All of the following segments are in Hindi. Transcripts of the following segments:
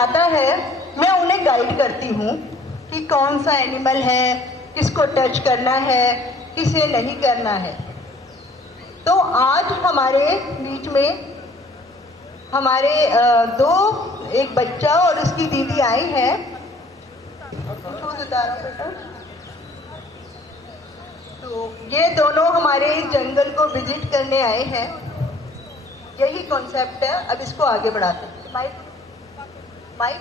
आता है मैं उन्हें गाइड करती हूँ कि कौन सा एनिमल है, किसको टच करना है, किसे नहीं करना है। तो आज हमारे बीच में हमारे एक बच्चा और उसकी दीदी आई है। तो ये दोनों हमारे जंगल को विजिट करने आए हैं। यही कॉन्सेप्ट है। अब इसको आगे बढ़ाते हैं। Mic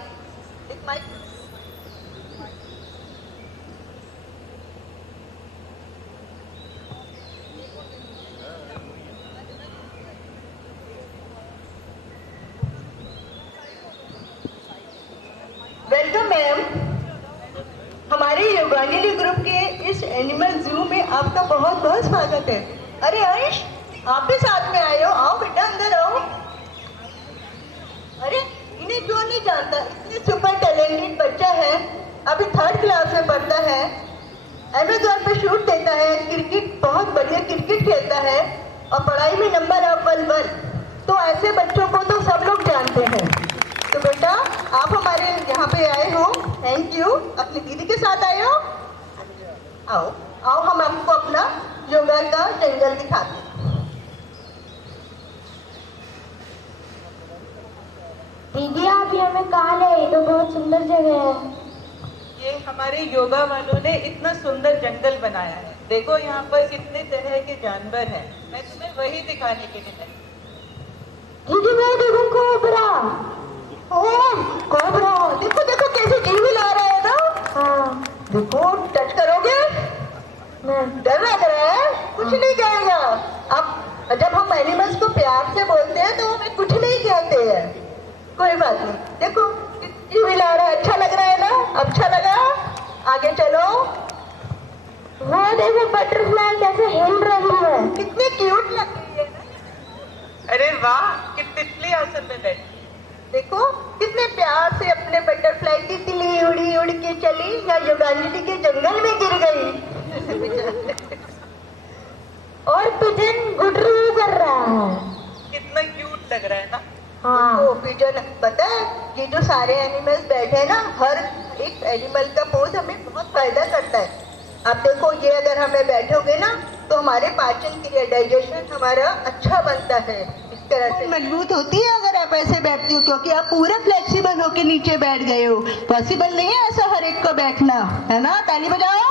welcome ma'am. हमारे योगांजलि ग्रुप के इस एनिमल जू में आपका बहुत बहुत स्वागत है। अरे अंश, आप भी साथ में आए हो, आओ बेटा अंदर आओ। अरे इन्हें क्यों नहीं जानता, इतने सुपर टैलेंटेड बच्चा है, अभी 3rd क्लास में पढ़ता है, अमेज़न पे शूट देता है, क्रिकेट बहुत बढ़िया क्रिकेट खेलता है और पढ़ाई में नंबर अव्वल 1। तो ऐसे बच्चों को तो सब लोग जानते हैं। तो बेटा आप हमारे यहाँ पे आए हो, थैंक यू। अपनी दीदी के साथ आए हो, आओ आओ हम आपको अपना योगा का जंगल दिखाते हैं। दीदी आप ये हमें कहाँ ले आए? तो बहुत सुंदर जगह है। ये हमारे योगा वालों ने इतना सुंदर जंगल बनाया है। देखो यहाँ पर कितने तरह के जानवर हैं। मैं तुम्हें वही दिखाने के लिए आई। दीदी मैं देखूं कोबरा। ओह कोबरा, देखो देखो कैसे जीवी ला रहा है ना। हाँ देखो, टच करोगे? डर लग रहा है? कुछ नहीं कहेगा। अब जब हम एनिमल्स को प्यार से बोलते हैं तो हमें कुछ नहीं कहते हैं। कोई बात नहीं। देखो जीवी ला रहा है, अच्छा लग रहा है ना? अच्छा लगा? आगे चलो। वो देखो बटरफ्लाई कैसे हिल रही है। कितनी क्यूट लग रही है ना। अरे वाह, कि तितली आसन में बैठी। देखो कितने प्यार से अपने बटरफ्लाई तितली उड़ी उड़ के चली या योगांजलि के जंगल में गिर गई। और पिजन गुडरू कर रहा है। कितना क्यूट लग रहा है ना। हाँ तो पिजन, पता है ये जो सारे एनिमल्स बैठे हैं ना, हर एक एनिमल का पोज हमें बहुत फायदा करता है। अब देखो ये अगर हमें बैठोगे ना तो हमारे पाचन क्रिया, डाइजेशन हमारा अच्छा बनता है। इस तरह से मजबूत होती है अगर आप ऐसे बैठती हो, क्योंकि आप पूरा फ्लेक्सिबल होके नीचे बैठ गए हो। पॉसिबल नहीं है ऐसा हर एक को बैठना, है ना? ताली बजाओ।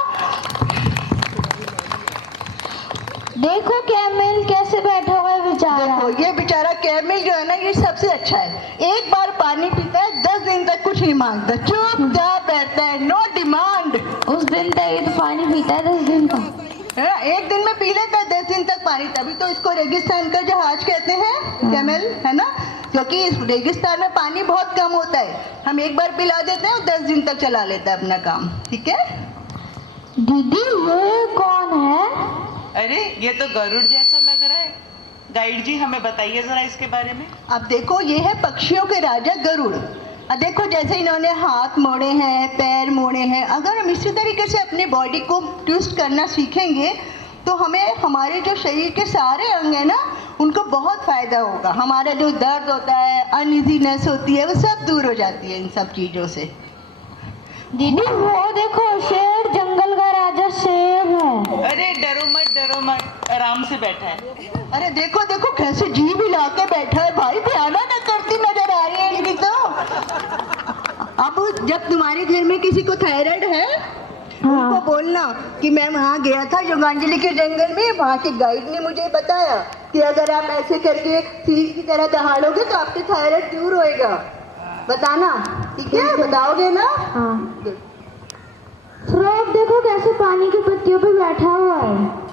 देखो कैमल कैसे बैठा हुआ है बेचारा। देखो ये बेचारा कैमल जो है ना, ये सबसे अच्छा है। एक बार पानी पीता है 10 दिन तक कुछ नहीं मांगता, चुपचाप बैठता है, नो डिमांड। उस दिन तक ये तो पानी पीता है 10 दिन का। एक दिन में पी लेता है 10 दिन तक पानी, तभी तो इसको रेगिस्तान का जहाज कहते हैं, कैमल, है ना? क्योंकि इस रेगिस्तान में पानी बहुत कम होता है। हम एक बार पिला देते हैं और 10 दिन तक चला लेता है अपना काम। ठीक है दीदी ये कौन है? अरे ये तो गरुड़ जैसा लग रहा है। गाइड जी हमें बताइए जरा इसके बारे में। अब देखो ये है पक्षियों के राजा गरुड़। अब देखो जैसे इन्होंने हाथ मोड़े हैं, पैर मोड़े हैं, अगर हम इसी तरीके से अपनी बॉडी को ट्विस्ट करना सीखेंगे तो हमें हमारे जो शरीर के सारे अंग हैं ना, उनको बहुत फायदा होगा। हमारा जो दर्द होता है, अनइजीनेस होती है, वो सब दूर हो जाती है इन सब चीज़ों से। दीदी वो देखो शेर, जंगल का राजा शेर है। अरे डरो मत, आराम से बैठा है। अरे देखो देखो कैसे जीभ हिला के बैठा है भाई, भयानक करती नजर आ रही है इनकी तो। अब जब तुम्हारे घर में किसी को थायराइड है, उनको बोलना कि मैं वहाँ गया था योगांजलि के जंगल में, वहाँ के गाइड ने मुझे बताया कि अगर आप ऐसे करके तीर की तरह दहाड़ोगे तो आपके थायराइड दूर होएगा। बताना, ठीक है? बताओगे ना? हाँ। फ्रॉग देखो कैसे पानी की पत्तियों पे बैठा हुआ है।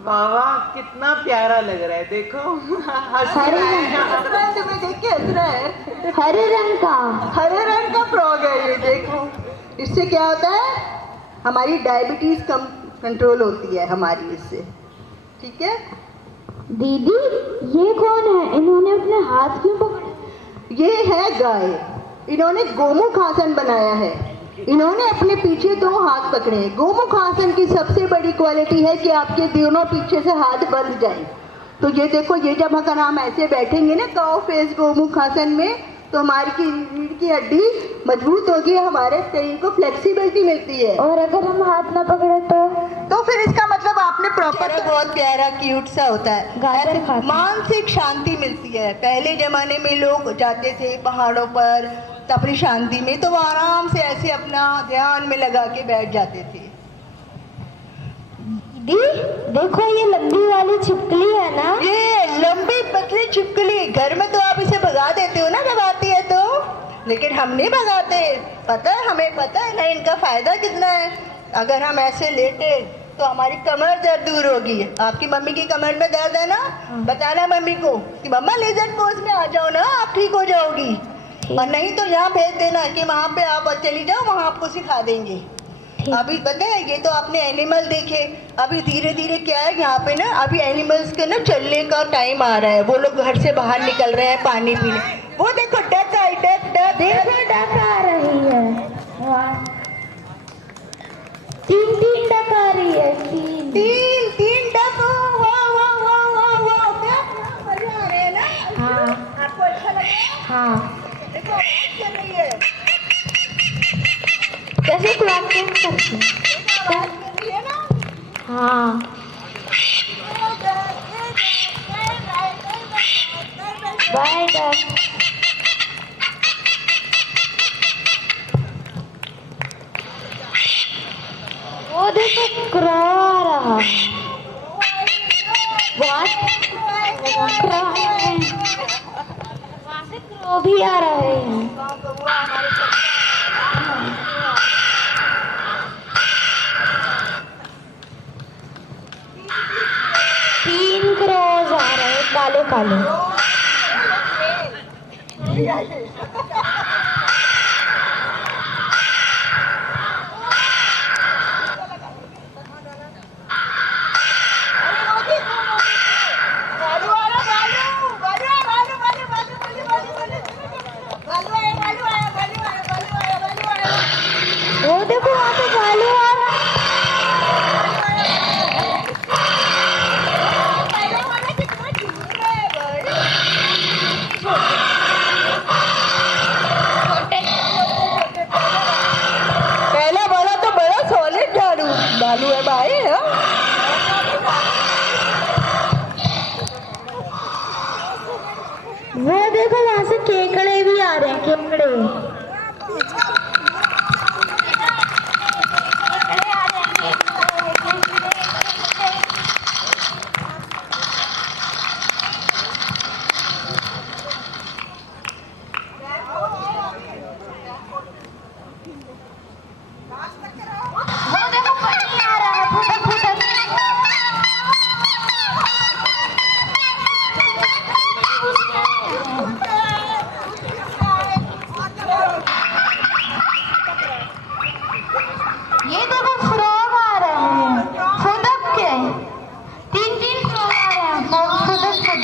वाह वाह, कितना प्यारा लग रहा है। देखो हरे रंग का, तुम्हें देख के हंस रहा है। हरे रंग का फ्रॉग है ये। देखो इससे क्या होता है, हमारी डायबिटीज कम कंट्रोल होती है हमारी इससे। ठीक है दीदी ये कौन है? इन्होंने अपने हाथ क्यों पकड़े? ये है गाय। इन्होंने गोमुख आसन बनाया है। इन्होंने अपने पीछे 2 हाथ पकड़े हैं। गोमुख आसन की सबसे बड़ी क्वालिटी है कि आपके दोनों पीछे से हाथ बंध जाए। तो ये देखो, ये जब अगर हम ऐसे बैठेंगे ना काउ फेस गोमुख आसन में, तो हमारी रीढ़ की हड्डी मजबूत होगी, हमारे शरीर को फ्लेक्सिबिलिटी मिलती है। और अगर हम हाथ ना पकड़े तो फिर इसका मतलब आपने प्रॉपर, बहुत प्यारा क्यूट सा होता है। गाजर खाते हैं। मानसिक शांति मिलती है। पहले जमाने में लोग जाते थे पहाड़ों पर अपनी शांति में, तो वो आराम से ऐसे अपना ध्यान में लगा के बैठ जाते थे। देखो ये लंबी वाली छिपकली है ना, ये लंबी पतली छिपकली, घर में तो आप इसे भगा देते हो ना जब आती है तो, लेकिन हम नहीं भगाते। पता है, हमें पता है ना इनका फायदा कितना है। अगर हम ऐसे लेटे तो हमारी कमर दर्द दूर होगी। आपकी मम्मी की कमर में दर्द है ना, बताना मम्मी को कि मम्मा लेजर पोज में आ जाओ ना, आप ठीक हो जाओगी। और नहीं तो यहाँ भेज देना कि वहाँ पे आप चली जाओ, वहाँ आपको सिखा देंगे। अभी पता है, ये तो आपने एनिमल देखे, अभी धीरे धीरे क्या है यहाँ पे ना, अभी एनिमल्स के ना चलने का टाइम आ रहा है। वो लोग घर से बाहर निकल रहे हैं पानी पीने। वो देखो डक आई, डक डक देखो डक आ रही है। वाह, तीन डक आ रही है, तीन डक। वाह वाह वाह वाह वाह, क्या मजा आ रहा है ना। हाँ, आपको अच्छा लग रहा है? हाँ, देखो आवाज चल रही है, कैसे क्लैपिंग करती आवाज चल रही है ना। हाँ, बाय डक। वो देखो क्रो आ रहा है। वहाँ से क्रो भी आ रहे हैं। तीन क्रोज आ रहे हैं, काले काले। वो देखो वहाँ पे भालू आ रहा है। पहला वाला तो बड़ा सॉलिड भालू है भाई। वो देखो वहाँ से केकड़े भी आ रहे हैं, केकड़े। वो देखो पानी आ रहा है, फुटक फुटक। ये देखो फ्रॉग आ रहे हैं, फुदक के। तीन फ्रॉग आ रहे हैं, फुदक फुदक।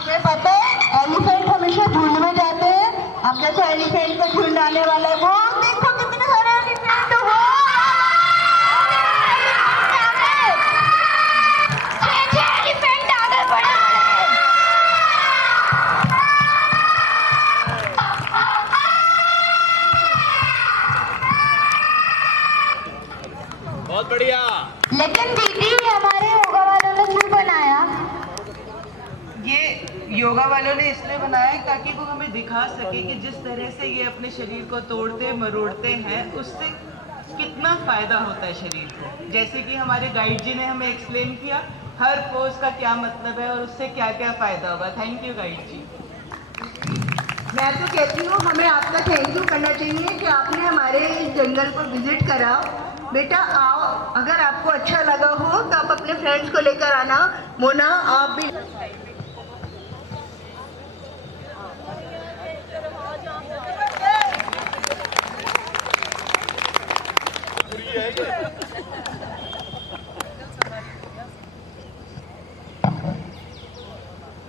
तुम्हें पता है एलिफेंट हमेशा झुंड में जाते हैं। अब जैसे एलिफेंट का झुंड आने वाला है, वो देखो कितने सारे एलिफेंट हो। एलिफेंट आगे बढ़ा रहे हैं। बहुत बढ़िया। लेकिन दीदी हमारे योगा वालों ने क्यों बनाया? ये योगा वालों ने इसलिए बनाया है ताकि वो हमें दिखा सके कि जिस तरह से ये अपने शरीर को तोड़ते मरोड़ते हैं उससे कितना फायदा होता है शरीर को। जैसे कि हमारे गाइड जी ने हमें एक्सप्लेन किया हर पोज का क्या मतलब है और उससे क्या क्या फायदा होगा। थैंक यू गाइड जी। मैं तो कहती हूँ हमें आपका थैंक यू करना चाहिए कि आपने हमारे जंगल को विजिट करा। बेटा आओ, अगर आपको अच्छा लगा हो तो आप अपने फ्रेंड्स को लेकर आना। मोना आप भी